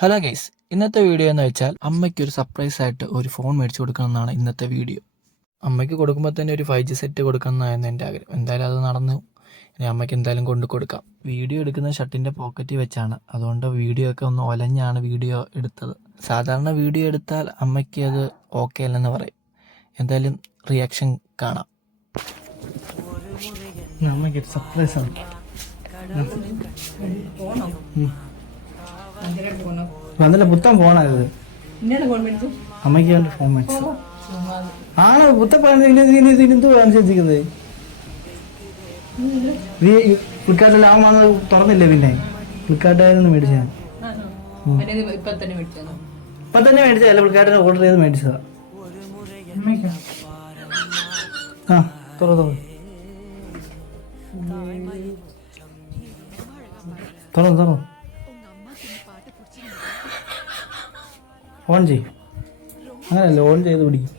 Hello guys, ഇന്നത്തെ video എന്ന് വെച്ചാൽ അമ്മയ്ക്ക് ഒരു സർപ്രൈസ് ആയിട്ട് ഒരു ഫോൺ മേടിച്ചു കൊടുക്കണം എന്നാണ് ഇന്നത്തെ വീഡിയോ. അമ്മയ്ക്ക് കൊടുക്കുമ്പോൾ തന്നെ ഒരു 5G സെറ്റ് കൊടുക്കണം എന്നായിരുന്നു എൻ്റെ ആഗ്രഹം. എന്തായാലും അത് നടന്നു. ഇനി അമ്മയ്ക്ക് എന്തായാലും കൊണ്ടു കൊടുക്കാം. വീഡിയോ എടുക്കുന്ന ഷർട്ടിൻ്റെ പോക്കറ്റിൽ വെച്ചാണ്, അതുകൊണ്ട് വീഡിയോ ഒക്കെ ഒന്ന് ഒലഞ്ഞാണ് വീഡിയോ എടുത്തത്. സാധാരണ വീഡിയോ എടുത്താൽ അമ്മയ്ക്ക് അത് ഓക്കെ അല്ലെന്ന് പറയും. എന്തായാലും റിയാക്ഷൻ കാണാം. അമ്മയ്ക്ക് സർപ്രൈസ് ആണ്. അതല്ല പുത്തൻ ഫോണായത്. അമ്മയ്ക്ക് വേണ്ടി ഫോൺ മേടിച്ചു ആണ്. പുത്തൻ എന്ത് അനുസരിച്ചിരിക്കുന്നത്? ഫ്ലിപ്കാർട്ടിൽ ആ വന്ന് തുറന്നില്ലേ? പിന്നെ ഫ്ലിപ്കാർട്ടിൽ മേടിച്ചാ ഇപ്പൊ തന്നെ മേടിച്ചതല്ല, ഫ്ലിപ്കാർട്ടിൽ ഓർഡർ ചെയ്ത് മേടിച്ചതാ. ആ തുറന്നു ഓൺ ചെയ്യും. അങ്ങനെയല്ല, ഓൺ ചെയ്ത് പിടിക്കും.